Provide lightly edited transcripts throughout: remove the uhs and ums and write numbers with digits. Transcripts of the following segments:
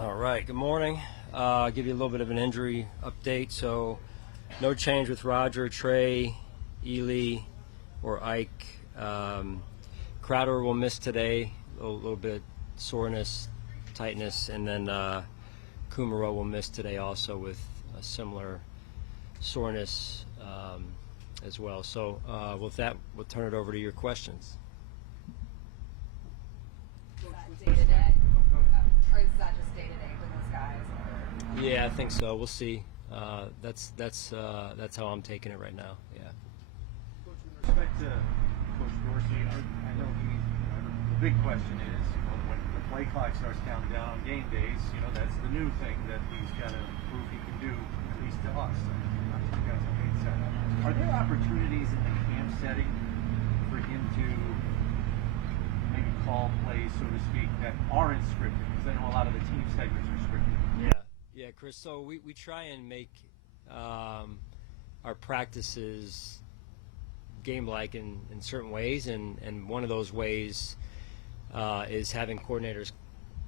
All right, good morning. I'll give you a little bit of an injury update. So no change with Roger, Trey, Ely, or Ike. Crowder will miss today, a little bit soreness, tightness, and then Kumaro will miss today also with a similar soreness as well. So with that, we'll turn it over to your questions. Day-to-day? Or is that just day-to-day for those guys? Or? Yeah, I think so. We'll see. That's how I'm taking it right now. Yeah. Coach, with respect to Coach Dorsey, I know the big question is, when the play clock starts counting down on game days, that's the new thing that he's got to prove he can do, at least to us. Not to the guys on the inside. Are there opportunities in the camp setting for him to maybe call plays, so to speak, that aren't scripted? Because I know a lot of the team segments are scripted. Yeah, Chris. So we try and make our practices game-like in certain ways, and one of those ways is having coordinators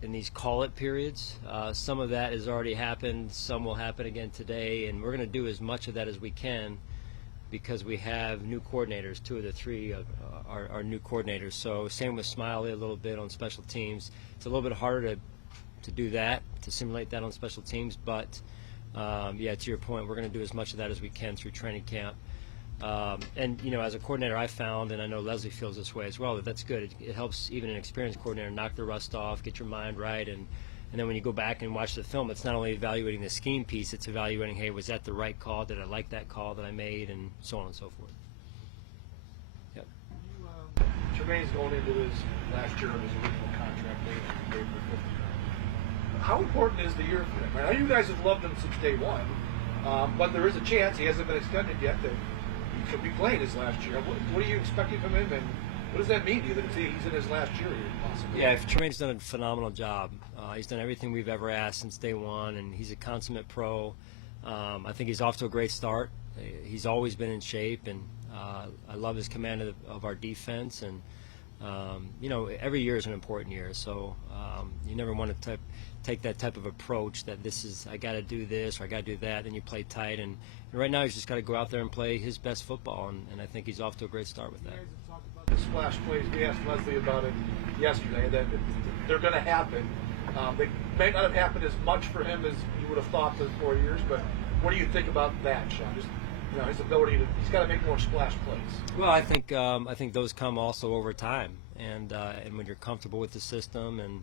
in these call-it periods. Some of that has already happened. Some will happen again today, and we're going to do as much of that as we can because we have new coordinators. 2 of the 3 are new coordinators. So same with Smiley a little bit on special teams. It's a little bit harder to do that, to simulate that on special teams, but yeah, to your point, we're going to do as much of that as we can through training camp. And as a coordinator, I found, and I know Leslie feels this way as well, that's good. It helps even an experienced coordinator knock the rust off, get your mind right, and then when you go back and watch the film, it's not only evaluating the scheme piece, it's evaluating, hey, was that the right call? Did I like that call that I made? And so on and so forth. Yep. Tremaine's going into his last year of his original contract, April 15th. How important is the year for him? I know you guys have loved him since day one, but there is a chance, he hasn't been extended yet, that he could be playing his last year. What are you expecting from him, and what does that mean to you that he's in his last year here, possibly? Yeah, Tremaine's done a phenomenal job. He's done everything we've ever asked since day one, and he's a consummate pro. I think he's off to a great start. He's always been in shape, and I love his command of our defense. And every year is an important year, so you never want to take that type of approach that this is, I got to do this or I got to do that, and you play tight. And right now he's just got to go out there and play his best football, and I think he's off to a great start with that. The splash plays, we asked Leslie about it yesterday, that they're going to happen. They may not have happened as much for him as you would have thought for 4 years, but what do you think about that, Sean? Just his ability he's got to make more splash plays. Well, I think those come also over time, and when you're comfortable with the system, and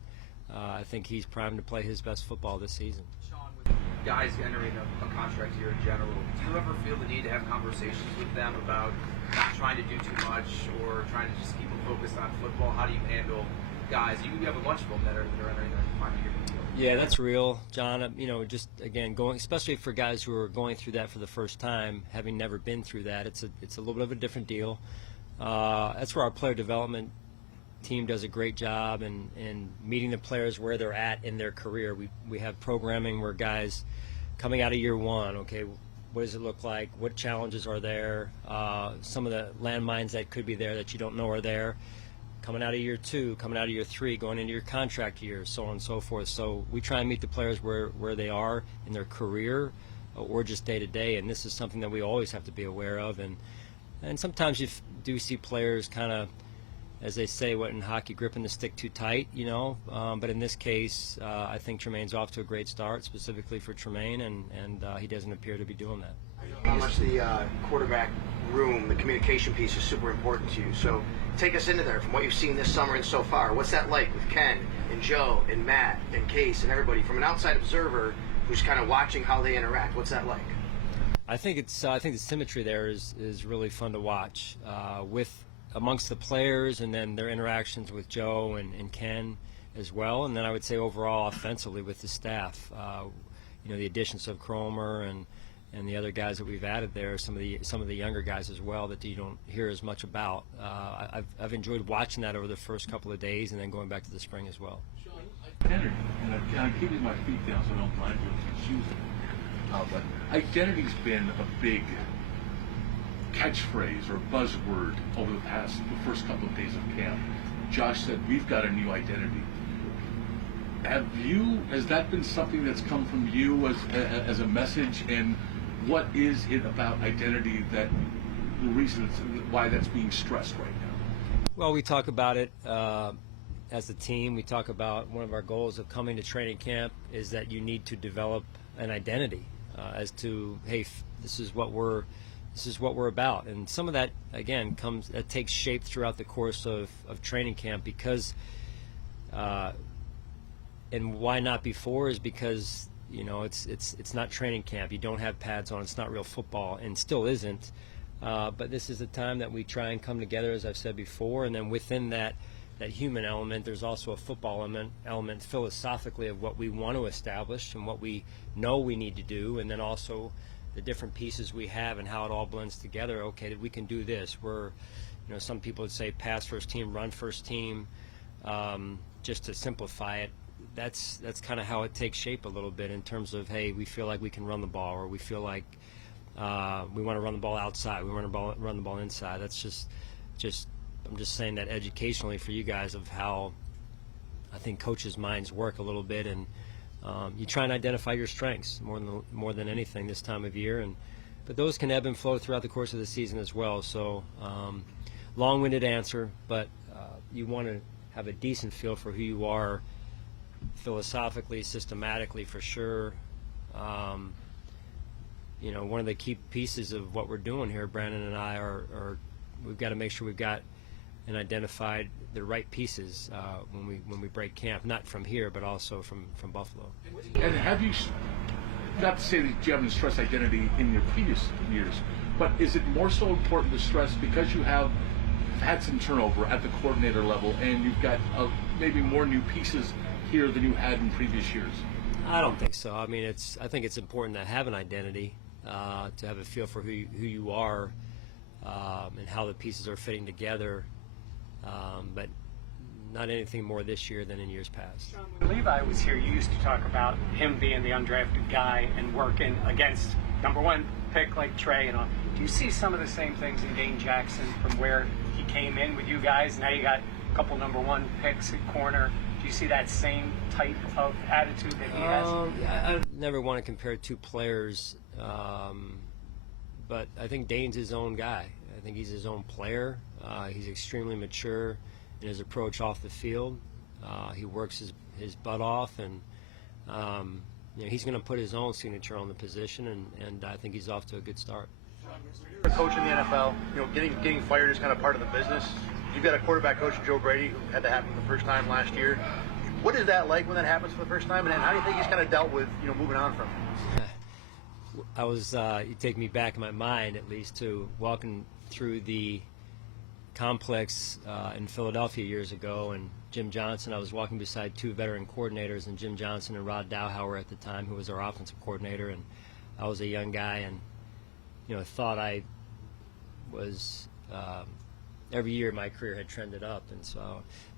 I think he's primed to play his best football this season. Sean, with guys entering a contract year in general, do you ever feel the need to have conversations with them about not trying to do too much or trying to just keep them focused on football? How do you handle guys? You have a bunch of them that are entering their final year deal. Yeah, that's real, John. Just again going, especially for guys who are going through that for the first time, having never been through that, it's a little bit of a different deal. That's where our player development team does a great job in meeting the players where they're at in their career. We have programming where guys coming out of year one, okay, what does it look like? What challenges are there? Some of the landmines that could be there that you don't know are there. Coming out of year 2, coming out of year 3, going into your contract year, so on and so forth. So we try and meet the players where they are in their career or just day to day, and this is something that we always have to be aware of. And sometimes you do see players kind of, as they say, what in hockey, gripping the stick too tight, but in this case, I think Tremaine's off to a great start, specifically for Tremaine, and he doesn't appear to be doing that. How much the quarterback room, the communication piece is super important to you. So take us into there from what you've seen this summer and so far. What's that like with Ken and Joe and Matt and Case and everybody from an outside observer who's kind of watching how they interact? What's that like? I think the symmetry there is really fun to watch with amongst the players, and then their interactions with Joe and Ken as well. And then I would say overall offensively with the staff, the additions of Cromer and the other guys that we've added there, some of the younger guys as well that you don't hear as much about. I've enjoyed watching that over the first couple of days, and then going back to the spring as well. Identity, and I'm keeping my feet down so I don't blind you with shoes. But identity's been a big catchphrase or buzzword over the first couple of days of camp. Josh said, we've got a new identity. Has that been something that's come from you as a message, and what is it about identity that the reason why that's being stressed right now? Well, we talk about it as a team. We talk about one of our goals of coming to training camp is that you need to develop an identity as to, hey, this is what we're about. And some of that, again, takes shape throughout the course of training camp because and why not before is because, you know, it's not training camp. You don't have pads on. It's not real football, and still isn't. But this is a time that we try and come together, as I've said before, and then within that human element, there's also a football element philosophically of what we want to establish and what we know we need to do, and then also the different pieces we have and how it all blends together. Okay, we can do this. We're, you know, some people would say pass first team, run first team, just to simplify it. That's kind of how it takes shape a little bit in terms of, hey, we feel like we can run the ball, or we feel like we want to run the ball outside, we want to run the ball inside. That's just I'm just saying that educationally for you guys of how I think coaches' minds work a little bit, and you try and identify your strengths more than anything this time of year, but those can ebb and flow throughout the course of the season as well. So long-winded answer, but you want to have a decent feel for who you are philosophically, systematically, for sure. You know, one of the key pieces of what we're doing here, Brandon and I, are we've got to make sure we've got and identified the right pieces when we break camp, not from here, but also from Buffalo. And have you, not to say that you haven't stressed identity in your previous years, but is it more so important to stress because you have had some turnover at the coordinator level and you've got maybe more new pieces here than you had in previous years? I don't think so. I mean, I think it's important to have an identity, to have a feel for who you are, and how the pieces are fitting together, but not anything more this year than in years past. Sean, when Levi was here, you used to talk about him being the undrafted guy and working against number one pick like Trey and all. Do you see some of the same things in Dane Jackson from where he came in with you guys? Now you got a couple number one picks at corner. Do you see that same type of attitude that he has? I never want to compare two players, but I think Dane's his own guy. I think he's his own player. He's extremely mature in his approach off the field. He works his butt off, and you know, he's going to put his own signature on the position, and I think he's off to a good start. You're a coach in the NFL. You know, getting fired is kind of part of the business. You've got a quarterback coach, Joe Brady, who had that happen the first time last year. What is that like when that happens for the first time, and how do you think he's kind of dealt with, you know, moving on from it? I was, you take me back in my mind at least to walking through the complex in Philadelphia years ago, and Jim Johnson, I was walking beside two veteran coordinators, and Jim Johnson and Rod Dowhauer at the time, who was our offensive coordinator, and I was a young guy, and, you know, thought I was, every year my career had trended up, and so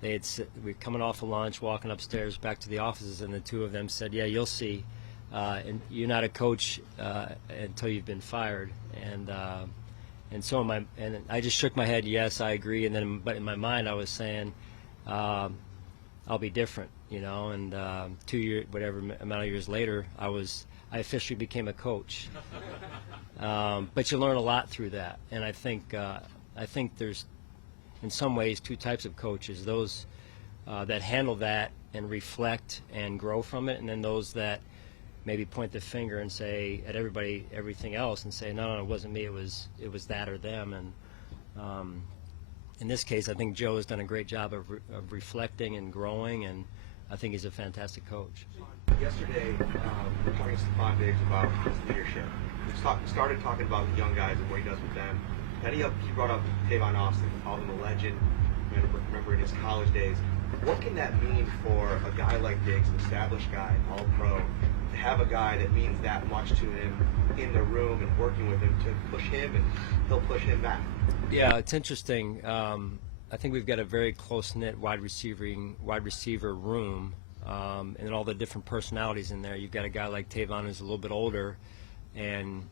we were coming off of lunch, walking upstairs back to the offices, and the two of them said, "Yeah, you'll see, and you're not a coach until you've been fired." And so and I just shook my head, yes, I agree, and then but in my mind I was saying, I'll be different, you know. And 2 years, whatever amount of years later, I officially became a coach. But you learn a lot through that, and I think there's, in some ways, two types of coaches: those that handle that and reflect and grow from it, and then those that maybe point the finger and say at everything else and say, no, it wasn't me, it was that or them. And in this case, I think Joe has done a great job of reflecting and growing, and I think he's a fantastic coach. Yesterday, we're talking to Stephon Diggs about his leadership. We started talking about the young guys and what he does with them. Then he brought up Tavon Austin, called him a legend. Remember in his college days. What can that mean for a guy like Diggs, an established guy, all-pro, to have a guy that means that much to him in the room and working with him to push him, and he'll push him back? Yeah, it's interesting. I think we've got a very close-knit wide receiver room, and all the different personalities in there. You've got a guy like Tavon who's a little bit older, and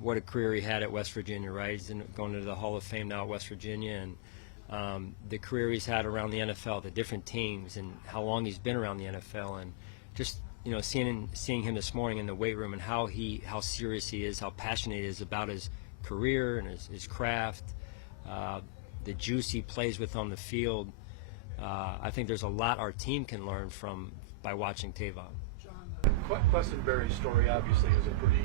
what a career he had at West Virginia, right? He's going to the Hall of Fame now at West Virginia, and the career he's had around the NFL, the different teams, and how long he's been around the NFL, and just seeing him this morning in the weight room and how serious he is, how passionate he is about his career and his craft, the juice he plays with on the field. I think there's a lot our team can learn from by watching Tavon. Questenberry's story obviously is a pretty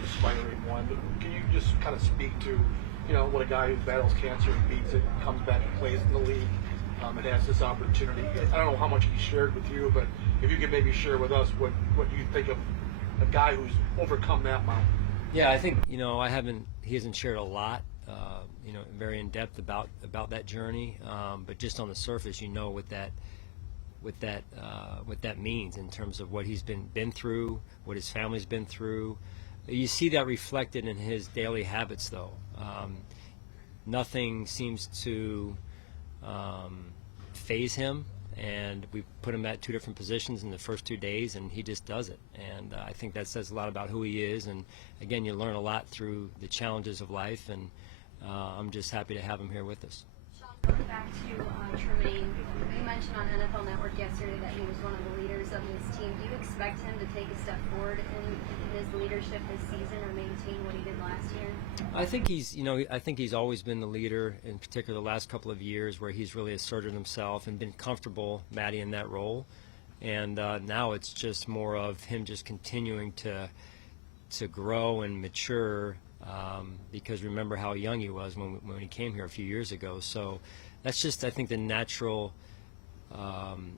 inspiring one. Can you just kind of speak to, what a guy who battles cancer and beats it, comes back and plays in the league, and has this opportunity? I don't know how much he shared with you, but if you could maybe share with us what you think of a guy who's overcome that mountain. Yeah, I think he hasn't shared a lot, very in depth about that journey, but just on the surface, what that means in terms of what he's been through, what his family's been through. You see that reflected in his daily habits, though. Nothing seems to phase him, and we put him at 2 different positions in the first 2 days, and he just does it. And I think that says a lot about who he is. And again, you learn a lot through the challenges of life, and I'm just happy to have him here with us. Sean, going back to Tremaine, you mentioned on NFL Network yesterday that he was one of the leaders of this team. Do you expect him to take a step forward in his leadership this season, or maintain what he did last year? I think he's always been the leader, in particular the last couple of years, where he's really asserted himself and been comfortable, Maddie, in that role. And now it's just more of him just continuing to grow and mature, because remember how young he was when he came here a few years ago. So that's just, I think, the natural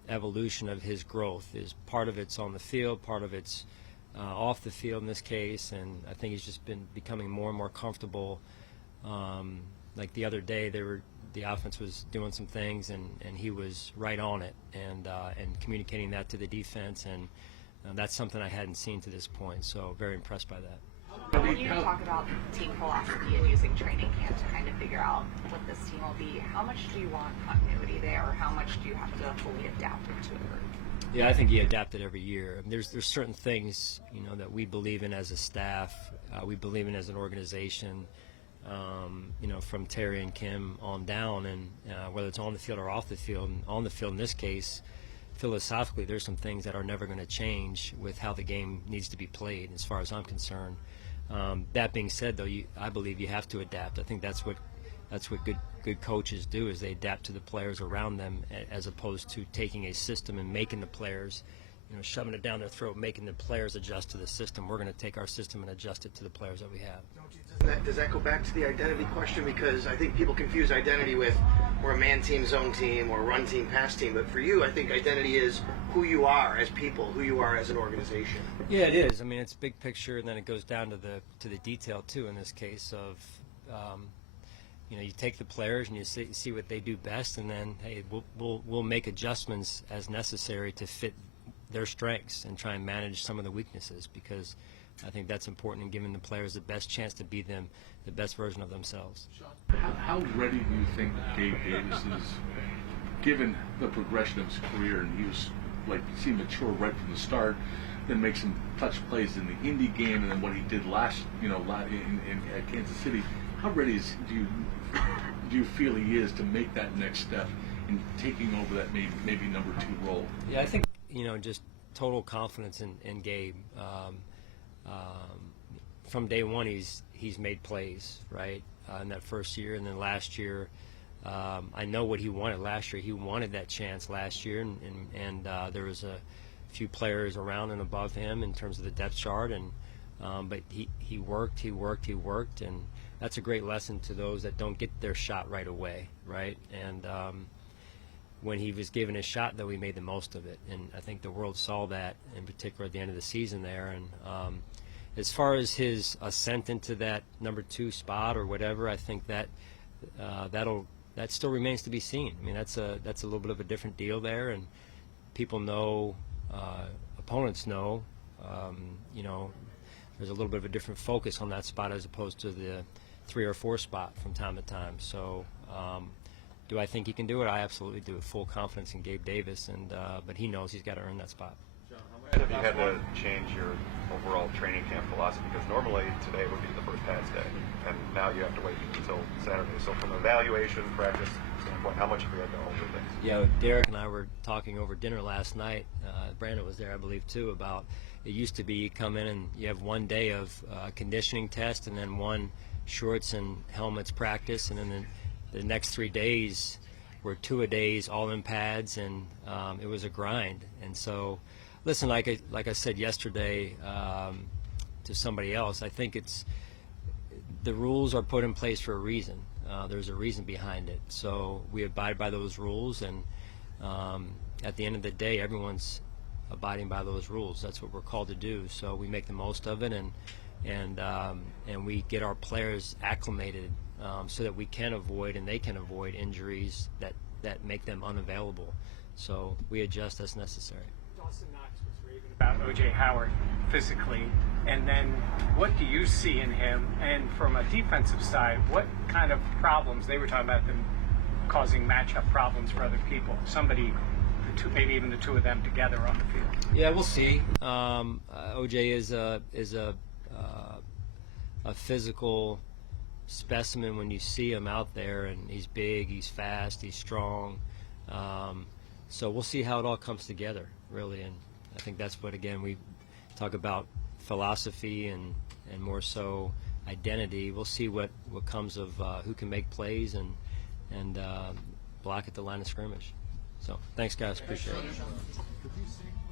evolution of his growth. Is part of it's on the field, part of it's off the field in this case, and I think he's just been becoming more and more comfortable. Like the other day, the offense was doing some things, and he was right on it, and communicating that to the defense, and that's something I hadn't seen to this point. So very impressed by that. When you talk about team philosophy and using training camp to kind of figure out what this team will be, how much do you want continuity there, or how much do you have to fully adapt into it? Yeah, I think he adapted every year. I mean, there's certain things that we believe in as a staff, we believe in as an organization, from Terry and Kim on down, and whether it's on the field or off the field. And on the field in this case, philosophically, there's some things that are never going to change with how the game needs to be played, as far as I'm concerned. That being said, though, I believe you have to adapt. I think that's what good coaches do, is they adapt to the players around them, as opposed to taking a system and making the players, shoving it down their throat, making the players adjust to the system. We're going to take our system and adjust it to the players that we have. Does that go back to the identity question? Because I think people confuse identity with we're a man team, zone team, or run team, pass team. But for you, I think identity is who you are as people, who you are as an organization. Yeah, it is. I mean, it's big picture, and then it goes down to the detail too. In this case of, you take the players and you see what they do best, and then hey, we'll make adjustments as necessary to fit their strengths and try and manage some of the weaknesses, because I think that's important in giving the players the best chance to be the best version of themselves. How ready do you think Gabe Davis is, given the progression of his career, and he was seemed mature right from the start, then make some touch plays in the Indy game, and then what he did last, in Kansas City. How ready do you feel he is to make that next step in taking over that maybe number 2 role? Yeah, I think just total confidence in Gabe. From day one, he's made plays, right, in that first year, and then last year. I know what he wanted last year. He wanted that chance last year, and there was a few players around and above him in terms of the depth chart, and but he worked, and that's a great lesson to those that don't get their shot right away, right? And when he was given his shot, though, he made the most of it, and I think the world saw that, in particular at the end of the season there. And as far as his ascent into that number 2 spot or whatever, I think that that still remains to be seen. I mean, that's a little bit of a different deal there, and people know, opponents know, there's a little bit of a different focus on that spot as opposed to the 3 or 4 spot from time to time. So, do I think he can do it? I absolutely do. Full confidence in Gabe Davis, and but he knows he's got to earn that spot. Have you had to change your overall training camp philosophy? Because normally today would be the first pads day, and now you have to wait until Saturday. So from an evaluation, practice standpoint, how much have you had to alter things? Yeah, Derek and I were talking over dinner last night. Brandon was there, I believe, too, about it used to be you come in and you have one day of conditioning test and then one shorts and helmets practice, and then the next 3 days were 2-a-days, all in pads, and it was a grind. And so, listen, like I said yesterday to somebody else, I think the rules are put in place for a reason. There's a reason behind it. So we abide by those rules, and at the end of the day, everyone's abiding by those rules. That's what we're called to do. So we make the most of it, and we get our players acclimated so that we can avoid and they can avoid injuries that make them unavailable. So we adjust as necessary. Dawson Knox was raving about O.J. Howard physically, and then what do you see in him? And from a defensive side, what kind of problems? They were talking about them causing matchup problems for other people. Somebody, maybe even the two of them together on the field. Yeah, we'll see. O.J. is a physical specimen when you see him out there, and he's big, he's fast, he's strong. So we'll see how it all comes together, really. And I think that's what, again, we talk about philosophy and more so identity. We'll see what comes of who can make plays and block at the line of scrimmage. So thanks, guys. Appreciate it.